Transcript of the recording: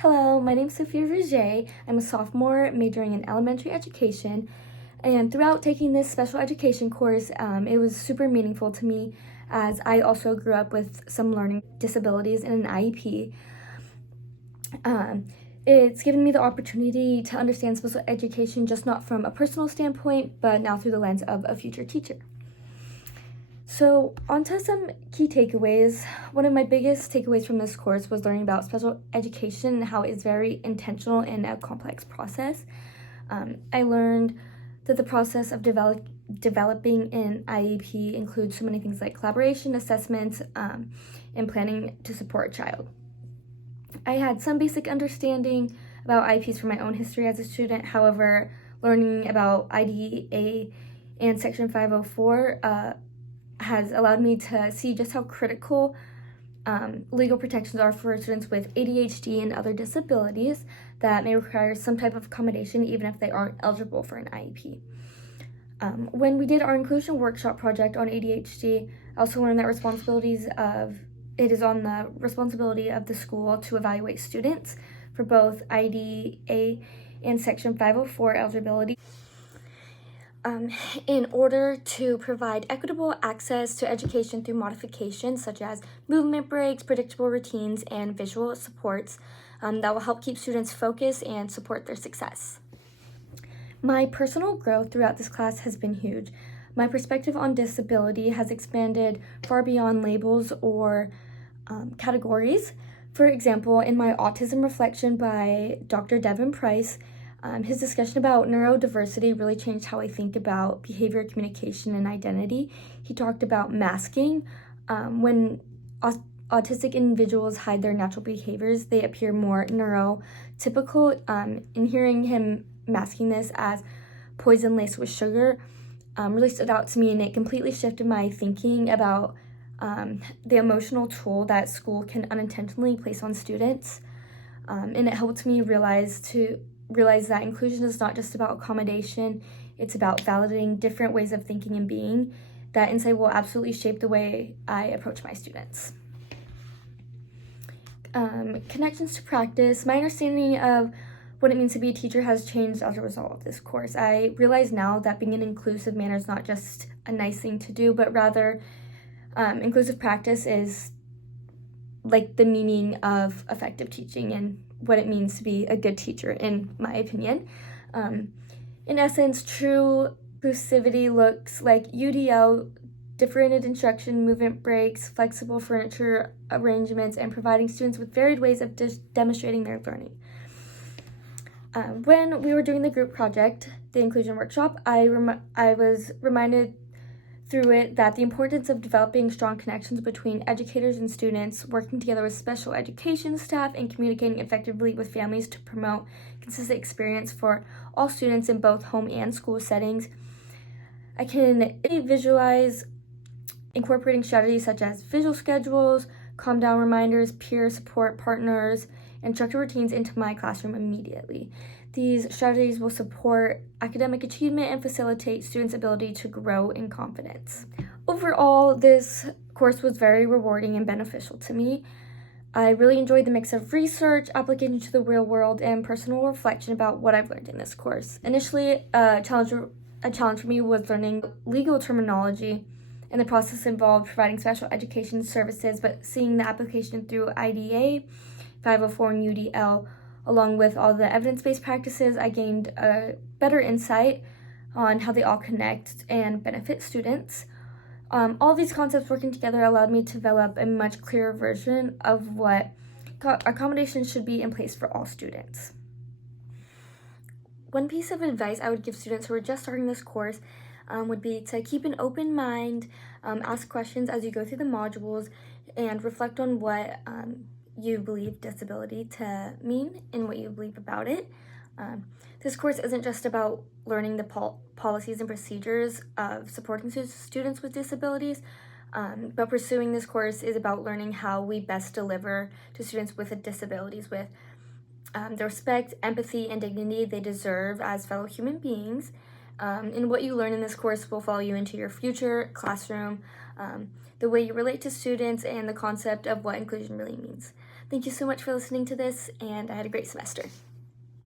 Hello, my name is Sophia Rouget. I'm a sophomore majoring in elementary education, and throughout taking this special education course, it was super meaningful to me as I also grew up with some learning disabilities and an IEP. It's given me the opportunity to understand special education just not from a personal standpoint, but now through the lens of a future teacher. So, on to some key takeaways. One of my biggest takeaways from this course was learning about special education and how it's very intentional and a complex process. I learned that the process of developing an IEP includes so many things like collaboration, assessments, and planning to support a child. I had some basic understanding about IEPs from my own history as a student. However, learning about IDEA and Section 504 has allowed me to see just how critical legal protections are for students with ADHD and other disabilities that may require some type of accommodation even if they aren't eligible for an IEP. When we did our inclusion workshop project on ADHD, I also learned that it is on the responsibility of the school to evaluate students for both IDEA and Section 504 eligibility in order to provide equitable access to education through modifications such as movement breaks, predictable routines, and visual supports that will help keep students focused and support their success. My personal growth throughout this class has been huge. My perspective on disability has expanded far beyond labels or categories. For example, in my Autism Reflection by Dr. Devin Price, his discussion about neurodiversity really changed how I think about behavior, communication, and identity. He talked about masking. When autistic individuals hide their natural behaviors, they appear more neurotypical. And hearing him masking this as poison laced with sugar really stood out to me, and it completely shifted my thinking about the emotional toll that school can unintentionally place on students. And it helped me realize that inclusion is not just about accommodation, it's about validating different ways of thinking and being. That insight will absolutely shape the way I approach my students. Connections to practice. My understanding of what it means to be a teacher has changed as a result of this course. I realize now that being an inclusive manner is not just a nice thing to do, but rather inclusive practice is like the meaning of effective teaching and what it means to be a good teacher, in my opinion. In essence, true inclusivity looks like UDL, differentiated instruction, movement breaks, flexible furniture arrangements, and providing students with varied ways of demonstrating their learning. When we were doing the group project, the inclusion workshop, I was reminded through it that the importance of developing strong connections between educators and students, working together with special education staff, and communicating effectively with families to promote consistent experience for all students in both home and school settings. I can visualize incorporating strategies such as visual schedules, calm down reminders, peer support partners, and structured routines into my classroom immediately. These strategies will support academic achievement and facilitate students' ability to grow in confidence. Overall, this course was very rewarding and beneficial to me. I really enjoyed the mix of research, application to the real world, and personal reflection about what I've learned in this course. Initially, a challenge for me was learning legal terminology, and the process involved providing special education services, but seeing the application through IDEA, 504, and UDL, along with all the evidence-based practices, I gained a better insight on how they all connect and benefit students. All these concepts working together allowed me to develop a much clearer version of what accommodations should be in place for all students. One piece of advice I would give students who are just starting this course would be to keep an open mind, ask questions as you go through the modules, and reflect on what you believe disability to mean and what you believe about it. This course isn't just about learning the policies and procedures of supporting students with disabilities, but pursuing this course is about learning how we best deliver to students with disabilities with the respect, empathy, and dignity they deserve as fellow human beings. And what you learn in this course will follow you into your future classroom, the way you relate to students, and the concept of what inclusion really means. Thank you so much for listening to this, and I had a great semester.